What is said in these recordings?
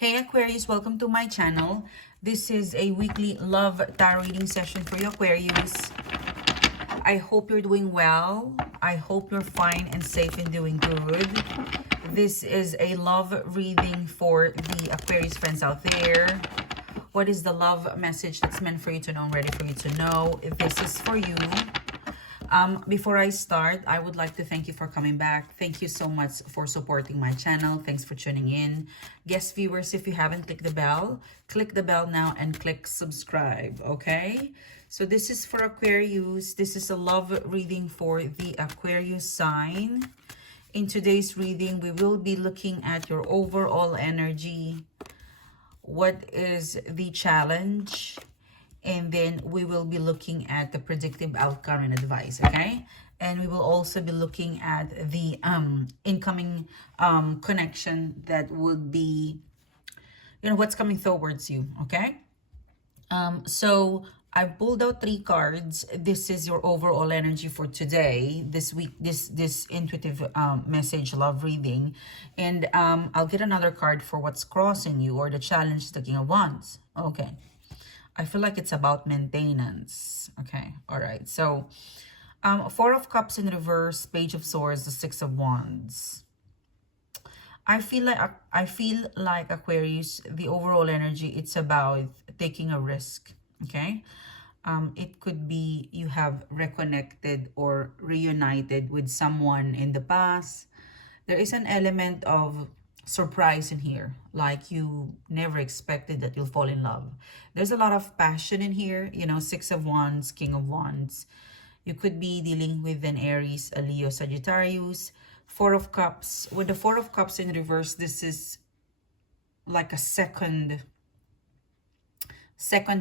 Hey Aquarius, welcome to my channel. This is a weekly love tarot reading session for you Aquarius. I hope you're doing well. I hope you're fine and safe and doing good. This is a love reading for the Aquarius friends out there. What is the love message that's meant for you to know and ready for you to know? This is for you. Before I start, I would like to thank you for coming back. Thank you so much for supporting my channel. Thanks for tuning in. Guest viewers, if you haven't clicked the bell, click the bell now and click subscribe, okay? So this is for Aquarius. This is a love reading for the Aquarius sign. In today's reading, we will be looking at your overall energy. What is the challenge? And then we will be looking at the predictive outcome and advice, okay? And we will also be looking at the incoming connection that would be, what's coming towards you, okay? So I pulled out 3 cards. This is your overall energy for today, this week, this intuitive message love reading. And I'll get another card for what's crossing you or the challenge, the King of Wands, okay? I feel like it's about maintenance. Okay, all right. So, 4 of Cups in reverse, Page of Swords, the 6 of Wands. I feel like Aquarius, the overall energy, it's about taking a risk. Okay, it could be you have reconnected or reunited with someone in the past. There is an element of surprise in here, like you never expected that you'll fall in love. There's a lot of passion in here, 6 of Wands, King of Wands. You could be dealing with an Aries, a Leo, Sagittarius. 4 of Cups. With the 4 of Cups in reverse, this is like a second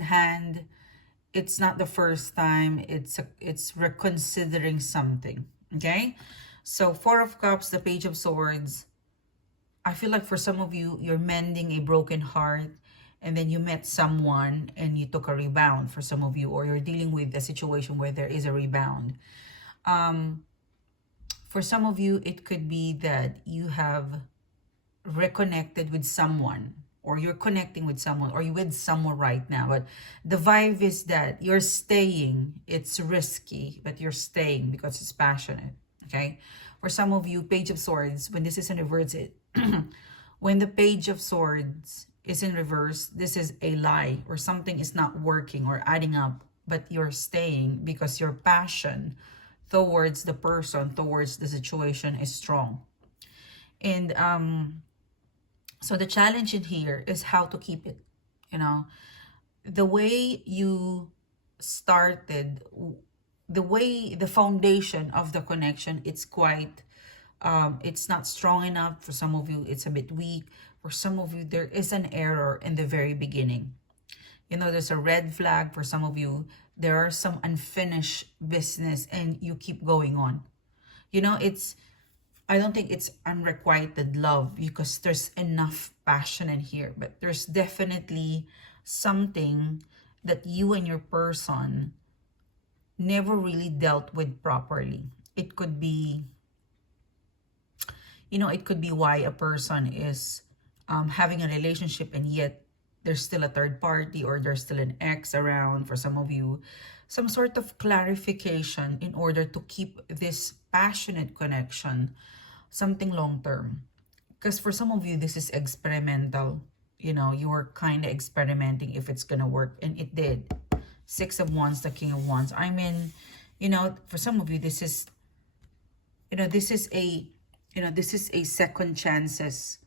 hand. It's not the first time. It's reconsidering something, okay? So 4 of Cups, the Page of Swords. I feel like for some of you, you're mending a broken heart, and then you met someone and you took a rebound for some of you, or you're dealing with a situation where there is a rebound. For some of you, it could be that you have reconnected with someone, or you're connecting with someone, or you're with someone right now. But the vibe is that you're staying. It's risky, but you're staying because it's passionate, okay? For some of you, Page of Swords, when this is in reverse, when the Page of Swords is in reverse, this is a lie, or something is not working or adding up, but you're staying because your passion towards the person, towards the situation is strong. And so the challenge in here is how to keep it. The way you started, the foundation of the connection, it's quite it's not strong enough. For some of you, it's a bit weak. For some of you, there is an error in the very beginning. There's a red flag. For some of you, there are some unfinished business and you keep going on. I don't think it's unrequited love because there's enough passion in here, but there's definitely something that you and your person never really dealt with properly. It could be, it could be why a person is having a relationship and yet there's still a third party, or there's still an ex around. For some of you, some sort of clarification in order to keep this passionate connection something long term. Because for some of you, this is experimental. You're kind of experimenting if it's gonna work, and it did. 6 of Wands, the King of Wands. I mean, for some of you, this is a second chances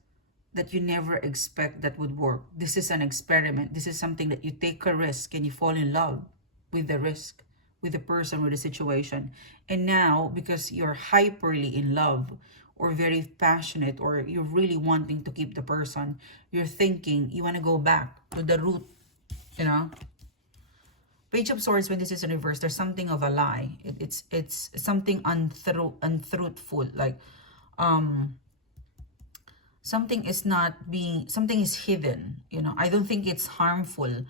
that you never expect that would work. This is an experiment. This is something that you take a risk and you fall in love with the risk, with the person, with the situation. And now, because you're hyperly in love or very passionate, or you're really wanting to keep the person, you're thinking you want to go back to the root, Page of Swords, when this is in reverse, there's something of a lie. It's something untruthful, like something is hidden. I don't think it's harmful.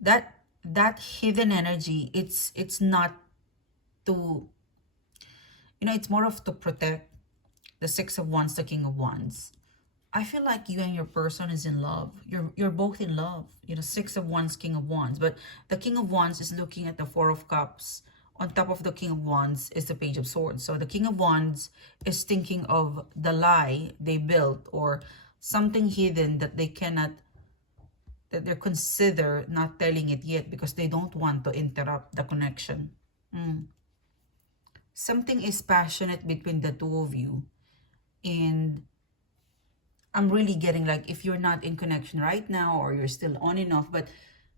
That hidden energy, it's not to, it's more of to protect. The 6 of Wands, the King of Wands. I feel like you and your person is in love. You're both in love. You know, Six of Wands, King of Wands. But the King of Wands is looking at the Four of Cups. On top of the King of Wands is the Page of Swords. So the King of Wands is thinking of the lie they built, or something hidden that they cannot, that they're consider not telling it yet because they don't want to interrupt the connection. Something is passionate between the two of you. And I'm really getting like, if you're not in connection right now, or you're still on and off, but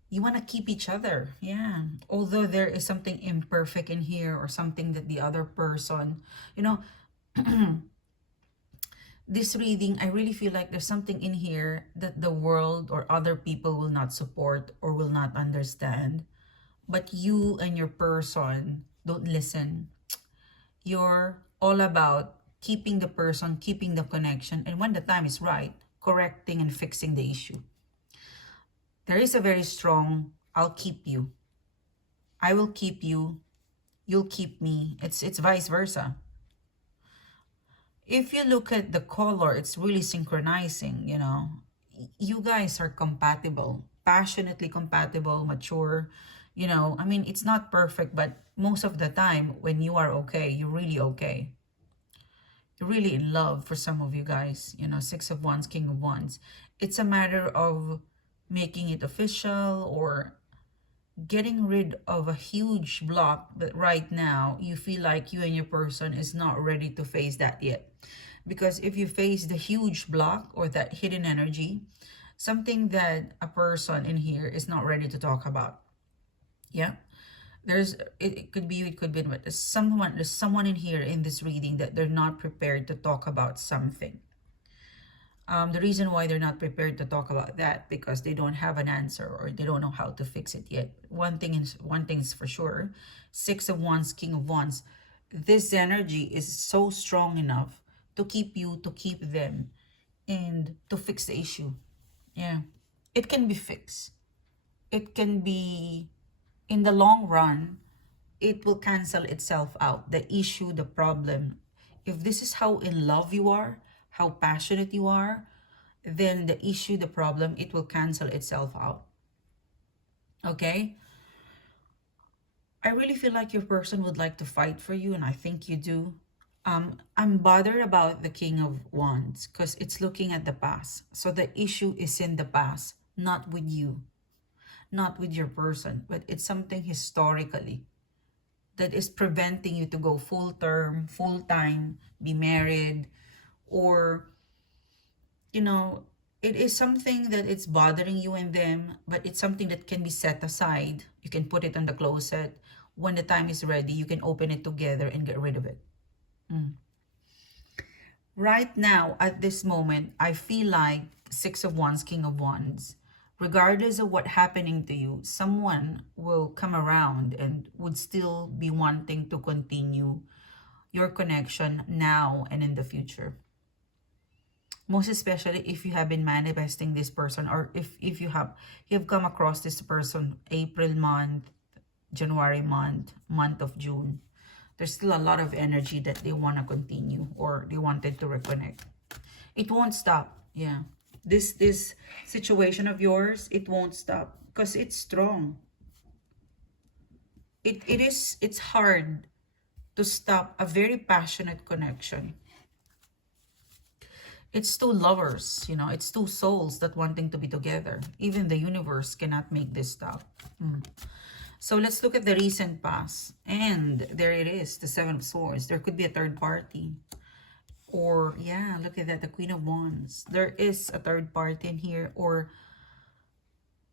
you want to keep each other. Yeah. Although there is something imperfect in here, or something that the other person, you know, this reading, I really feel like there's something in here that the world or other people will not support or will not understand. But you and your person don't listen. You're all about keeping the person, keeping the connection, and when the time is right, correcting and fixing the issue. There is a very strong, I'll keep you. I will keep you. You'll keep me. It's vice versa. If you look at the color, it's really synchronizing, you know. You guys are compatible, passionately compatible, mature. You know, I mean, it's not perfect, but most of the time when you are okay, you're really okay. You're really in love for some of you guys, you know, Six of Wands, King of Wands. It's a matter of making it official, or getting rid of a huge block that right now you feel like you and your person is not ready to face that yet. Because if you face the huge block or that hidden energy, something that a person in here is not ready to talk about. Yeah. It could be, but there's someone in here in this reading that they're not prepared to talk about something. The reason why they're not prepared to talk about that, because they don't have an answer, or they don't know how to fix it yet. One thing is for sure, Six of Wands, King of Wands, this energy is so strong enough to keep you, to keep them, and to fix the issue. Yeah, it can be fixed. It can be, in the long run, it will cancel itself out. The issue, the problem. If this is how in love you are, how passionate you are, then the issue, the problem, it will cancel itself out. Okay? I really feel like your person would like to fight for you, and I think you do. I'm bothered about the King of Wands because it's looking at the past. So the issue is in the past, not with you, not with your person, but it's something historically that is preventing you to go full term, full time, be married, or, you know, it is something that it's bothering you and them, but it's something that can be set aside. You can put it in the closet. When the time is ready, you can open it together and get rid of it. Right now, at this moment, I feel like Six of Wands, King of Wands, regardless of what's happening to you, someone will come around and would still be wanting to continue your connection now and in the future. Most especially if you have been manifesting this person, or if you have come across this person April month, January month, month of June. There's still a lot of energy that they want to continue, or they wanted to reconnect. It won't stop. Yeah. This situation of yours, it won't stop because it's strong. It's hard to stop a very passionate connection. It's two lovers, you know, it's two souls that wanting to be together. Even the universe cannot make this stop. So let's look at the recent past. And there it is, the Seven of Swords. There could be a third party. Or, yeah, look at that, the Queen of Wands. There is a third party in here. Or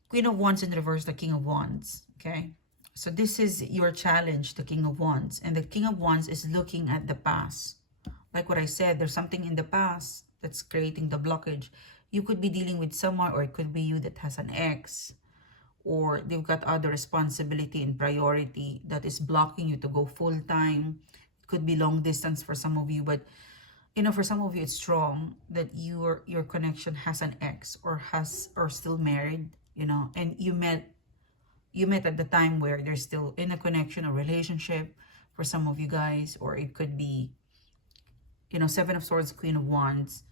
Queen of Wands in reverse, the King of Wands. Okay? So this is your challenge, the King of Wands. And the King of Wands is looking at the past. Like what I said, there's something in the past that's creating the blockage. You could be dealing with someone, or it could be you that has an ex, or they've got other responsibility and priority that is blocking you to go full time. It could be long distance for some of you, but you know, for some of you it's strong that your connection has an ex, or still married, you know, and you met at the time where they're still in a connection or relationship for some of you guys. Or it could be, you know, Seven of Swords, Queen of Wands.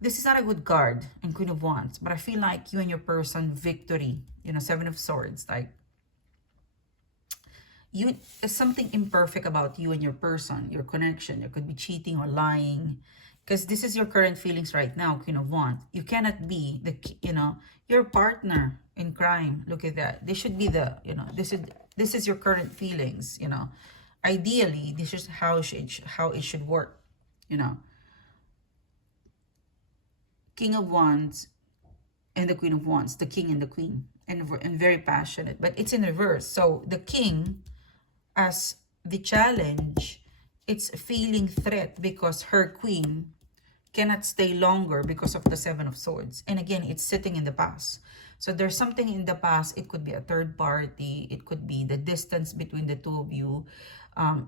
this is not a good card and Queen of Wands, but I feel like you and your person, victory, you know, Seven of Swords, like you, there's something imperfect about you and your person, your connection. There could be cheating or lying, because this is your current feelings right now, Queen of Wands. You cannot be the, you know, your partner in crime. Look at that. This should be the, you know, this is your current feelings, you know. Ideally, this is how it should work, you know. King of Wands and the Queen of Wands, the King and the Queen, and very passionate, but it's in reverse. So the King, as the challenge, it's feeling threat because her Queen cannot stay longer because of the Seven of Swords. And again, it's sitting in the past. So there's something in the past. It could be a third party. It could be the distance between the two of you.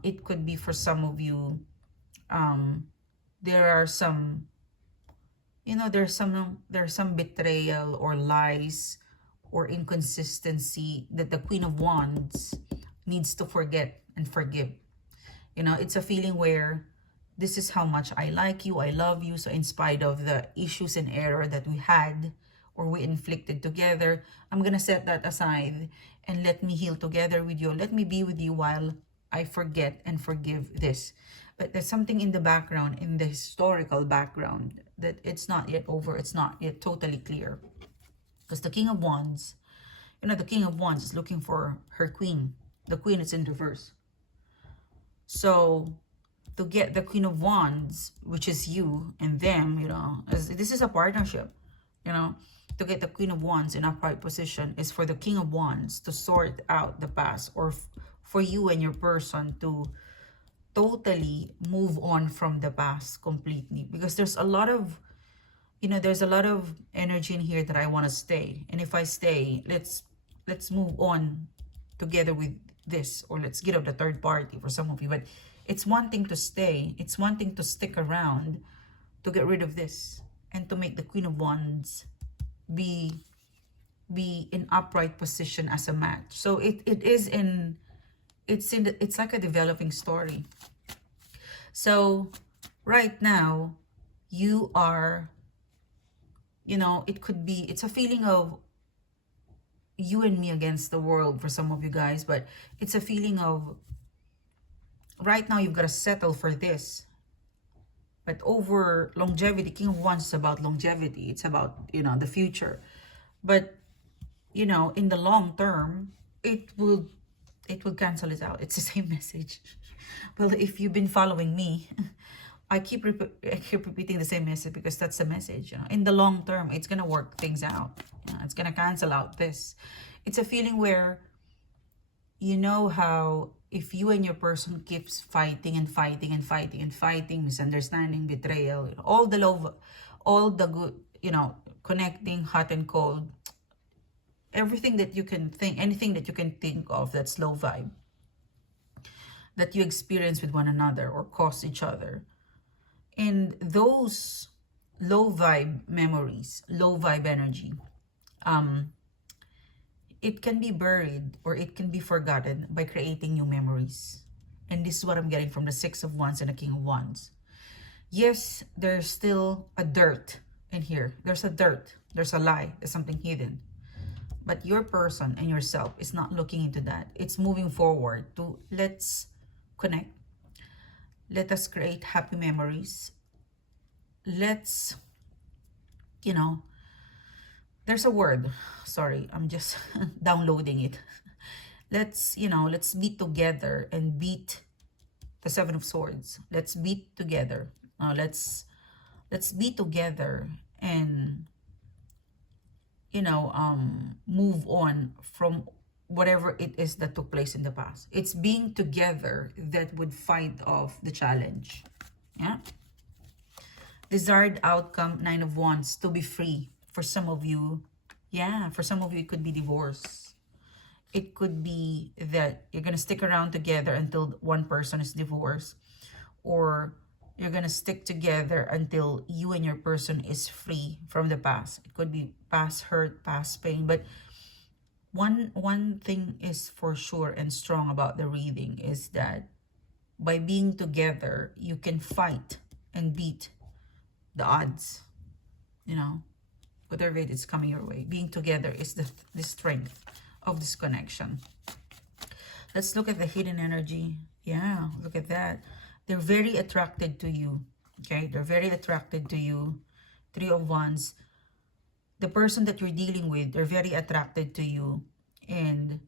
It could be for some of you, there are some, you know, there's some betrayal or lies or inconsistency that the Queen of Wands needs to forget and forgive. You know, it's a feeling where this is how much I like you, I love you. So in spite of the issues and error that we had or we inflicted together, I'm gonna set that aside and let me heal together with you. Let me be with you while I forget and forgive this. But there's something in the background, in the historical background, that it's not yet over. It's not yet totally clear. Because the King of Wands, you know, the King of Wands is looking for her Queen. The Queen is in reverse. So to get the Queen of Wands, which is you and them, you know, as this is a partnership, you know, to get the Queen of Wands in upright position is for the King of Wands to sort out the past, or for you and your person to totally move on from the past completely. Because there's a lot of, you know, there's a lot of energy in here that I want to stay. And if I stay, let's move on together with this, or let's get out the third party for some of you. But it's one thing to stay, it's one thing to stick around to get rid of this and to make the Queen of Wands be in upright position as a match. So it's like a developing story. So right now you are, you know, it's a feeling of you and me against the world for some of you guys, but it's a feeling of right now you've got to settle for this. But over longevity, King of Wands is about longevity. It's about, you know, the future. But, you know, in the long term, it will cancel it out. It's the same message. Well, if you've been following me, I keep repeating the same message because that's the message. You know? In the long term, it's going to work things out. You know, it's going to cancel out this. It's a feeling where, you know how if you and your person keeps fighting and fighting and fighting and fighting, misunderstanding, betrayal, you know, all the love, all the good, you know, connecting, hot and cold, everything that you can think, anything that you can think of that's low vibe, that you experience with one another or cause each other. And those low vibe memories, low vibe energy, it can be buried or it can be forgotten by creating new memories. And this is what I'm getting from the Six of Wands and the King of Wands. Yes, there's still a dirt in here. There's a dirt. There's a lie. There's something hidden. But your person and yourself is not looking into that. It's moving forward to let's connect. Let us create happy memories. Let's, you know, there's a word. Sorry, I'm just downloading it. Let's, you know, let's be together and beat the Seven of Swords. Let's be together. Let's be together and, you know, move on from whatever it is that took place in the past. It's being together that would fight off the challenge. Yeah. Desired outcome, Nine of Wands, to be free. For some of you, yeah, for some of you, it could be divorce. It could be that you're going to stick around together until one person is divorced. Or you're going to stick together until you and your person is free from the past. It could be past hurt, past pain. But one thing is for sure and strong about the reading is that by being together, you can fight and beat the odds. you know, whatever it is coming your way. Being together is the strength of this connection. Let's look at the hidden energy. Yeah, look at that. They're very attracted to you. Okay, they're very attracted to you. Three of Wands. The person that you're dealing with, they're very attracted to you. And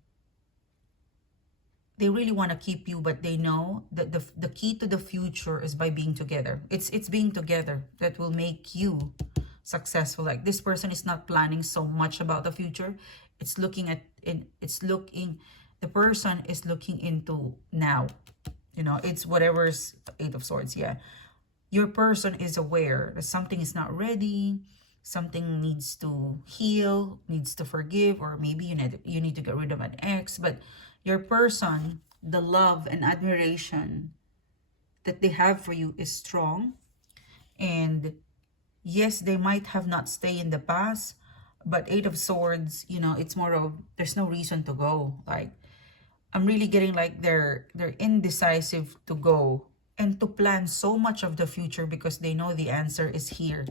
they really want to keep you, but they know that the key to the future is by being together. It's being together that will make you successful. Like, this person is not planning so much about the future. It's looking at it. The person is looking into now. You know, it's whatever's Eight of Swords. Yeah, your person is aware that something is not ready. Something needs to heal, needs to forgive, or maybe you need to get rid of an ex. But your person, the love and admiration that they have for you is strong. And yes, they might have not stayed in the past, but Eight of Swords, you know, it's more of, there's no reason to go. Like, I'm really getting like they're indecisive to go and to plan so much of the future because they know the answer is here.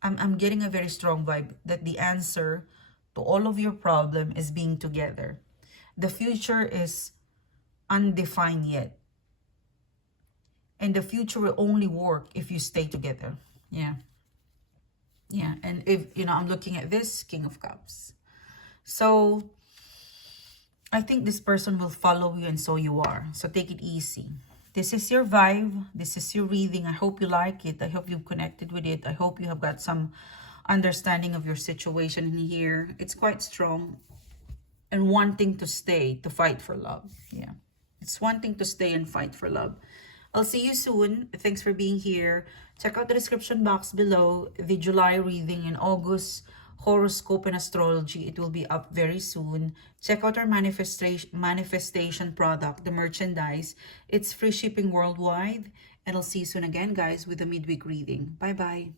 I'm getting a very strong vibe that the answer to all of your problem is being together. The future is undefined yet. And the future will only work if you stay together. Yeah. Yeah. And if, you know, I'm looking at this, King of Cups. So I think this person will follow you, and so you are. So take it easy. This is your vibe. This is your reading. I hope you like it. I hope you've connected with it. I hope you have got some understanding of your situation in here. It's quite strong. And wanting to stay, to fight for love. Yeah. It's wanting to stay and fight for love. I'll see you soon. Thanks for being here. Check out the description box below. The July reading in August. Horoscope and astrology. It will be up very soon. Check out our manifestation product, the merchandise. It's free shipping worldwide. And I'll see you soon again, guys, with a midweek reading. Bye-bye.